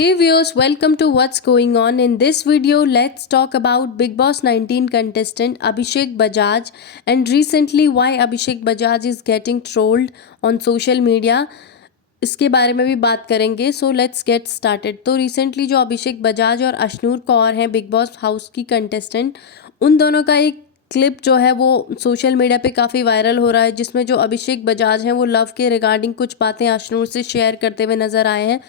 Hey viewers, welcome to What's Going On. In this video, let's talk about Big Boss 19 contestant Abhishek Bajaj and recently why Abhishek Bajaj is getting trolled on social media. इसके बारे में भी बात करेंगे. So let's get started. तो recently जो अभिषेक बजाज और अशनूर कौर हैं बिग बॉस हाउस की कंटेस्टेंट, उन दोनों का एक क्लिप जो है वो सोशल मीडिया पे काफ़ी वायरल हो रहा है, जिसमें जो अभिषेक बजाज हैं वो लव के रिगार्डिंग कुछ बातें अशनूर से शेयर करते हुए नज़र आए हैं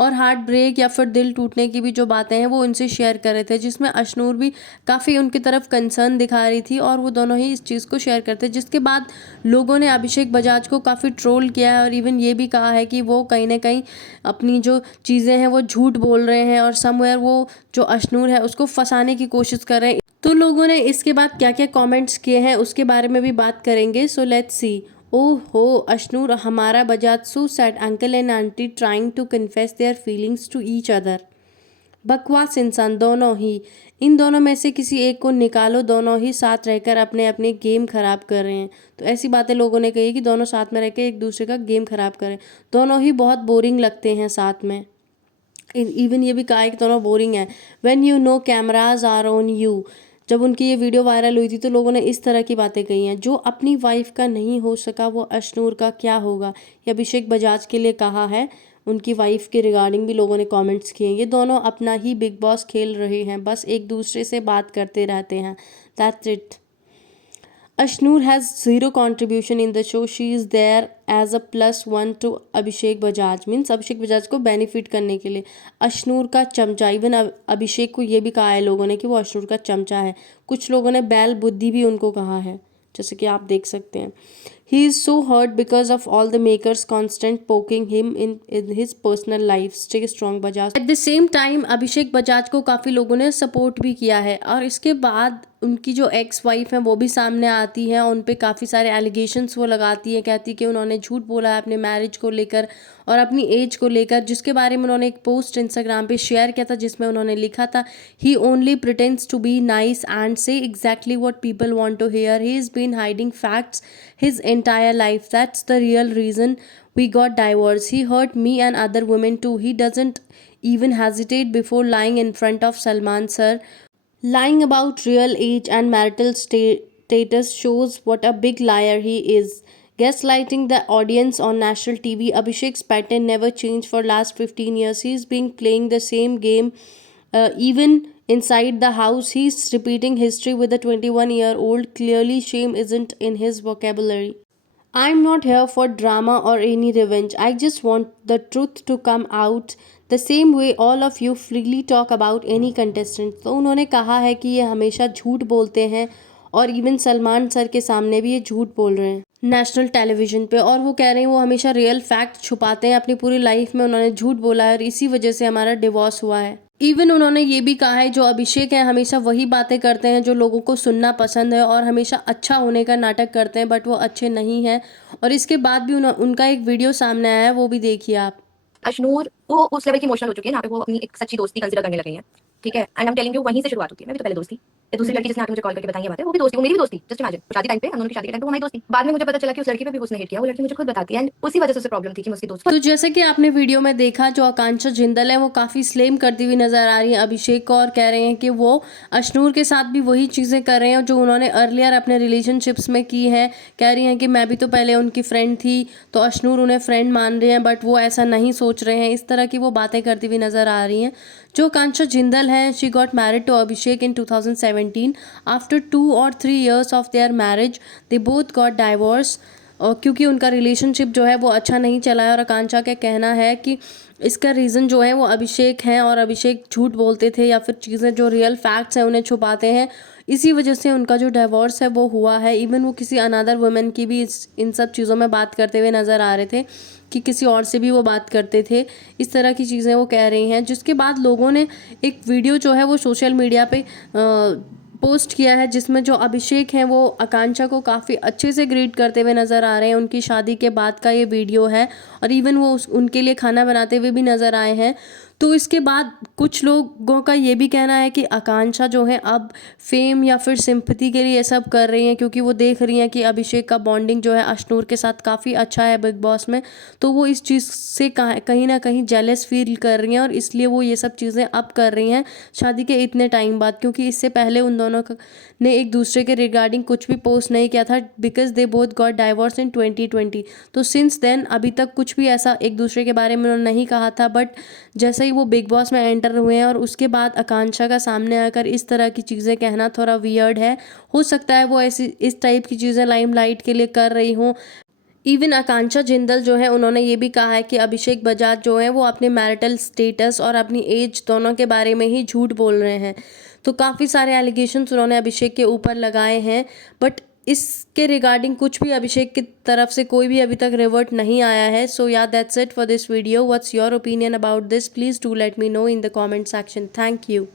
और हार्ट ब्रेक या फिर दिल टूटने की भी जो बातें हैं वो उनसे शेयर कर रहे थे, जिसमें अशनूर भी काफ़ी उनकी तरफ कंसर्न दिखा रही थी और वो दोनों ही इस चीज़ को शेयर करते, जिसके बाद लोगों ने अभिषेक बजाज को काफ़ी ट्रोल किया है और इवन ये भी कहा है कि वो कहीं ना कहीं अपनी जो चीज़ें हैं वो झूठ बोल रहे हैं और समवेयर वो जो अशनूर है उसको फंसाने की कोशिश कर रहे हैं. तो लोगों ने इसके बाद क्या क्या कमेंट्स किए हैं उसके बारे में भी बात करेंगे. So let's see. ओह हो अशनूर, हमारा Bajaj so sad, uncle and aunty trying to confess their feelings to each other. बकवास इंसान दोनों ही. इन दोनों में से किसी एक को निकालो, दोनों ही साथ रहकर अपने अपने गेम खराब कर रहे हैं. तो ऐसी बातें लोगों ने कही कि दोनों साथ में रहकर एक दूसरे का गेम खराब करें. दोनों ही बहुत बोरिंग लगते हैं साथ में. इवन ये भी कहा है कि दोनों बोरिंग है. When you know cameras are on you. जब उनकी ये वीडियो वायरल हुई थी तो लोगों ने इस तरह की बातें कही हैं. जो अपनी वाइफ का नहीं हो सका वो अशनूर का क्या होगा, ये अभिषेक बजाज के लिए कहा है. उनकी वाइफ के रिगार्डिंग भी लोगों ने कमेंट्स किए. ये दोनों अपना ही बिग बॉस खेल रहे हैं, बस एक दूसरे से बात करते रहते हैं. That's it. Ashnur has zero contribution in the show. She is there as a +1 to Abhishek Bajaj. Means अभिषेक बजाज को बेनिफिट करने के लिए. अशनूर का चमचा. इवन अभिषेक को ये भी कहा है लोगों ने कि वो अशनूर का चमचा है. कुछ लोगों ने बैल बुद्धि भी उनको कहा है, जैसे कि आप देख सकते हैं. He is so hurt because of all the makers constant poking him in his personal life. Stay strong Bajaj. At the same time Abhishek Bajaj को काफ़ी लोगों ने सपोर्ट भी किया है और इसके बाद उनकी जो एक्स वाइफ हैं वो भी सामने आती हैं. उन पे काफ़ी सारे एलिगेशंस वो लगाती है, कहती कि उन्होंने झूठ बोला है अपने मैरिज को लेकर और अपनी एज को लेकर, जिसके बारे में उन्होंने एक पोस्ट इंस्टाग्राम पे शेयर किया था जिसमें उन्होंने लिखा था, he only pretends to be nice and says exactly what people want to hear. He is been hiding facts his entire life. That's the real reason we got divorced. He hurt me and other women too. He doesn't even hesitate before lying in front of Salman sir. Lying about real age and marital status shows what a big liar he is. Gaslighting the audience on national TV. Abhishek's pattern never changed for last 15 years. He's been playing the same game even inside the house. He's repeating history with a 21-year-old. Clearly shame isn't in his vocabulary. I'm not here for drama or any revenge. I just want the truth to come out the same way all of you freely talk about any contestant. तो उन्होंने कहा है कि ये हमेशा झूठ बोलते हैं और इवन सलमान सर के सामने भी ये झूठ बोल रहे हैं नेशनल टेलीविज़न पे, और वो कह रहे हैं वो हमेशा रियल फैक्ट छुपाते हैं. अपनी पूरी लाइफ में उन्होंने झूठ बोला है और इसी वजह से हमारा डिवोर्स हुआ है. इवन उन्होंने ये भी कहा है जो अभिषेक हैं हमेशा वही बातें करते हैं जो लोगों को सुनना पसंद है और हमेशा अच्छा होने का नाटक करते हैं, बट वो अच्छे नहीं हैं. और इसके बाद भी उनका एक वीडियो सामने आया है, वो भी देखिए आप. अशनूर वो उस लेवल की इमोशनल हो चुकी है जहाँ पे वो अपनी एक सच्ची दोस्ती कंसीडर करने लगी है. ठीक है, and I am telling you वहीं से शुरुआत होती है. मैं भी तो पहले दोस्त थी. ये दूसरी लड़की जिसने आके मुझे कॉल करके बताई ये बातें, वो भी दोस्ती, वो मेरी भी दोस्ती. जस्ट इमेजिन, शादी टाइम पे, हम दोनों की शादी के टाइम पे वो हमारी दोस्ती. बाद में मुझे पता चला कि उस लड़की पे भी उसने हिट किया. वो लड़की मुझे खुद बताती है एंड उसी वजह से उसे प्रॉब्लम थी कि मैं उसकी दोस्त. तो जैसे कि आपने वीडियो में देखा, जो आकांक्षा जिंदल है वो काफ़ी स्लेम करती हुई नजर आ रही है अभिषेक को और कह रहे हैं कि वो अशनूर के साथ भी वही चीज़ें कर रहे हैं जो उन्होंने अर्लियर अपने रिलेशनशिप्स में की हैं. कह रही हैं कि मैं भी तो पहले उनकी फ्रेंड थी तो अशनूर उन्हें फ्रेंड मान रहे हैं, बट वो ऐसा नहीं सोच रहे हैं. इस तरह की वो बातें करती हुई नजर आ रही हैं. जो आकांक्षा जिंदल हैं, she got married to Abhishek in 2017. After 2 or 3 years of their marriage they both got divorce, और क्योंकि उनका रिलेशनशिप जो है वो अच्छा नहीं चला है. और आकांक्षा का कहना है कि इसका रीज़न जो है वो अभिषेक हैं और अभिषेक झूठ बोलते थे या फिर चीज़ें जो रियल फैक्ट्स हैं उन्हें छुपाते हैं. इसी वजह से उनका जो डिवोर्स है वो हुआ है. इवन वो किसी अनदर वुमेन की भी इन सब चीज़ों में बात करते हुए नज़र आ रहे थे कि किसी और से भी वो बात करते थे. इस तरह की चीज़ें वो कह रही हैं, जिसके बाद लोगों ने एक वीडियो जो है वो सोशल मीडिया पे पोस्ट किया है जिसमें जो अभिषेक हैं वो आकांक्षा को काफ़ी अच्छे से ग्रीट करते हुए नज़र आ रहे हैं. उनकी शादी के बाद का ये वीडियो है और इवन वो उनके लिए खाना बनाते हुए भी नज़र आए हैं. तो इसके बाद कुछ लोगों का ये भी कहना है कि आकांक्षा जो है अब फेम या फिर सिंपैथी के लिए ये सब कर रही हैं, क्योंकि वो देख रही हैं कि अभिषेक का बॉन्डिंग जो है अशनूर के साथ काफ़ी अच्छा है बिग बॉस में। तो वो इस चीज़ से कहीं ना कहीं जेलस फील कर रही हैं और इसलिए वो ये सब चीज़ें अब कर रही हैं शादी के इतने टाइम बाद, क्योंकि इससे पहले उन दोनों ने एक दूसरे के रिगार्डिंग कुछ भी पोस्ट नहीं किया था, because they both got divorce in 2020। तो सिंस देन अभी तक कुछ भी ऐसा एक दूसरे के बारे में उन्होंने नहीं कहा था। बट जैसे ही वो बिग बॉस में एंटर हुए हैं और उसके बाद आकांक्षा का सामने आकर इस तरह की चीज़ें कहना थोड़ा वियर्ड है। हो सकता है वो ऐसी इस टाइप की चीज़ें लाइमलाइट के लिए कर रही हों। इवन आकांक्षा जिंदल जो है उन्होंने ये भी कहा है कि अभिषेक बजाज जो है वो अपने मैरिटल स्टेटस और अपनी एज दोनों के बारे में ही झूठ बोल रहे हैं। तो काफ़ी सारे एलिगेशंस उन्होंने अभिषेक के ऊपर लगाए हैं, बट इसके रिगार्डिंग कुछ भी अभिषेक की तरफ से कोई भी अभी तक रिवर्ट नहीं आया है। सो या that's it for this video. What's your opinion about this? Please do let me know in the comment section. Thank you.